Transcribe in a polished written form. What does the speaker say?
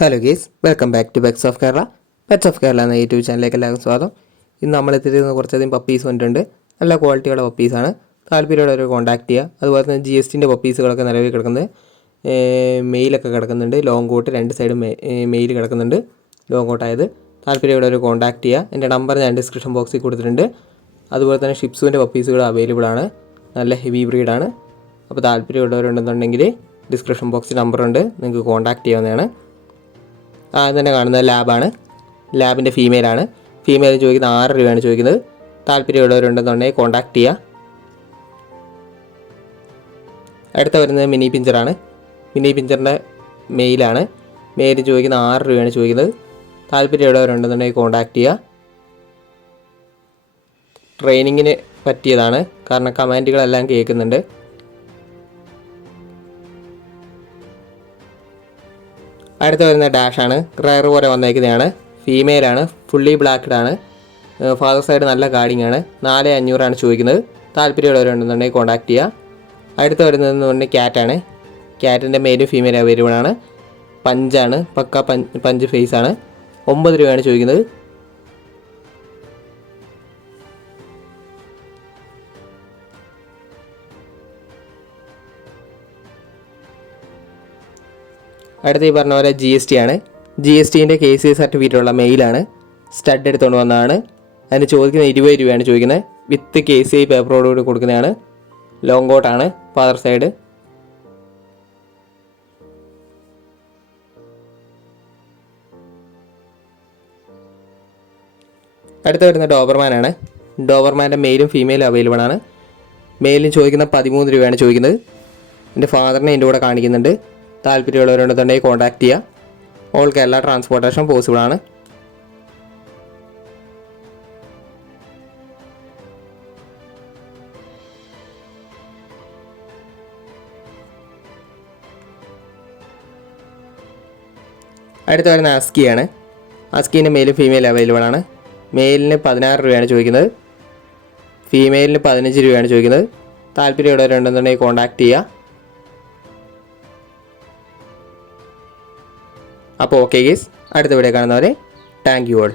Hello guys, welcome back to pets of Kerala. Pets of Kerala എന്ന YouTube ചാനലിലേക്ക് എല്ലാവർക്കും സ്വാഗതം. ഇന്ന് നമ്മളെത്തിയിരിക്കുന്ന കുറച്ചധികം പപ്പീസ് വന്നിട്ടുണ്ട്. നല്ല ക്വാളിറ്റിയുള്ള പപ്പീസാണ്. താല്പര്യമുള്ളവർ കോൺടാക്ട് ചെയ്യുക. അതുപോലെ തന്നെ GSTൻ്റെ പപ്പീസുകളൊക്കെ നിലവിൽ കിടക്കുന്നത്. മെയിലൊക്കെ കിടക്കുന്നുണ്ട്. ലോങ് കോട്ട് രണ്ട് സൈഡും മെയിൽ കിടക്കുന്നുണ്ട്. ലോങ് കോട്ടായത് താല്പര്യമുള്ളവർ കോൺടാക്ട് ചെയ്യുക. എൻ്റെ നമ്പർ ഞാൻ ഡിസ്ക്രിപ്ഷൻ ബോക്സിൽ കൊടുത്തിട്ടുണ്ട്. അതുപോലെ തന്നെ ഷിപ്സുവിൻ്റെ പപ്പീസുകൾ അവൈലബിൾ ആണ്. നല്ല ഹെവി ബ്രീഡാണ്. അപ്പോൾ താല്പര്യമുള്ളവരുണ്ടെന്നുണ്ടെങ്കിൽ ഡിസ്ക്രിപ്ഷൻ ബോക്സിൽ നമ്പറുണ്ട്, നിങ്ങൾക്ക് കോൺടാക്ട് ചെയ്യാവുന്നതാണ്. തന്നെ കാണുന്നത് ലാബാണ്. ലാബിൻ്റെ ഫീമെയിലാണ്. ഫീമെയിൽ ചോദിക്കുന്നത് 6 രൂപയാണ് ചോദിക്കുന്നത്. താല്പര്യമുള്ളവരുണ്ടെന്നുണ്ടെങ്കിൽ കോൺടാക്ട് ചെയ്യുക. അടുത്ത വരുന്നത് മിനി പിഞ്ചറാണ്. മിനി പിഞ്ചറിൻ്റെ മെയിലാണ്. മെയിൽ ചോദിക്കുന്നത് 6 രൂപയാണ് ചോദിക്കുന്നത്. താല്പര്യമുള്ളവരുണ്ടെന്നുണ്ടെങ്കിൽ കോൺടാക്ട് ചെയ്യുക. ട്രെയിനിങ്ങിന് പറ്റിയതാണ്, കാരണം കമാൻഡുകളെല്ലാം കേൾക്കുന്നുണ്ട്. അടുത്ത വരുന്ന ഡാഷാണ്. റയർ പോലെ വന്നേക്കുന്നതാണ്. ഫീമെയിലാണ്. ഫുള്ളി ബ്ലാക്ക്ഡാണ്. ഫാദർ സൈഡ് നല്ല ഗാർഡിങ് ആണ്. 4500 ചോദിക്കുന്നത്. താല്പര്യമുള്ളവരുണ്ടെന്നുണ്ടെങ്കിൽ കോൺടാക്ട് ചെയ്യുക. അടുത്ത് വരുന്നതെന്ന് പറഞ്ഞാൽ ക്യാറ്റാണ്. ക്യാറ്റിൻ്റെ മെയിലും ഫീമെയിൽ അവൈലബിൾ ആണ്. പഞ്ചാണ്, പക്ക പഞ്ച് ഫേസാണ്. 9 രൂപയാണ് ചോദിക്കുന്നത്. അടുത്ത് ഈ പറഞ്ഞ പോലെ GST ആണ്. GSTൻ്റെ KC സർട്ടിഫിക്കറ്റുള്ള മെയിലാണ്. സ്റ്റഡ് എടുത്തുകൊണ്ട് വന്നതാണ്. അതിന് ചോദിക്കുന്നത് 20 രൂപയാണ് ചോദിക്കുന്നത്. വിത്ത് KCI പേപ്പറോടുകൂടി കൊടുക്കുന്നതാണ്. ലോങ് കോട്ടാണ് ഫാദർ സൈഡ്. അടുത്ത് വരുന്ന ഡോബർമാനാണ്. ഡോബർമാൻ്റെ മെയിലും ഫീമെയിലും അവൈലബിൾ ആണ്. മെയിലിന് ചോദിക്കുന്ന 13 രൂപയാണ് ചോദിക്കുന്നത്. എൻ്റെ ഫാദറിനെ എൻ്റെ കൂടെ കാണിക്കുന്നുണ്ട്. താല്പര്യമുള്ളവരുണ്ടെന്നുണ്ടെങ്കിൽ കോൺടാക്ട് ചെയ്യുക. ഓൾ കേരള ട്രാൻസ്പോർട്ടേഷൻ പോസിബിൾ ആണ്. അടുത്ത വരുന്ന ആസ്കിയാണ്. ആസ്കീൻ്റെ മെയിലും ഫീമെയിലും അവൈലബിൾ ആണ്. മെയിലിന് 16 രൂപയാണ് ചോദിക്കുന്നത്. ഫീമെയിലിന് 15 രൂപയാണ് ചോദിക്കുന്നത്. താല്പര്യമുള്ളവരുണ്ടെന്നുണ്ടെങ്കിൽ കോൺടാക്ട് ചെയ്യുക. അപ്പോൾ ഓക്കെ ഗേസ്, അടുത്ത വീഡിയോ കാണുന്നവരെ താങ്ക് യു ഓൾ.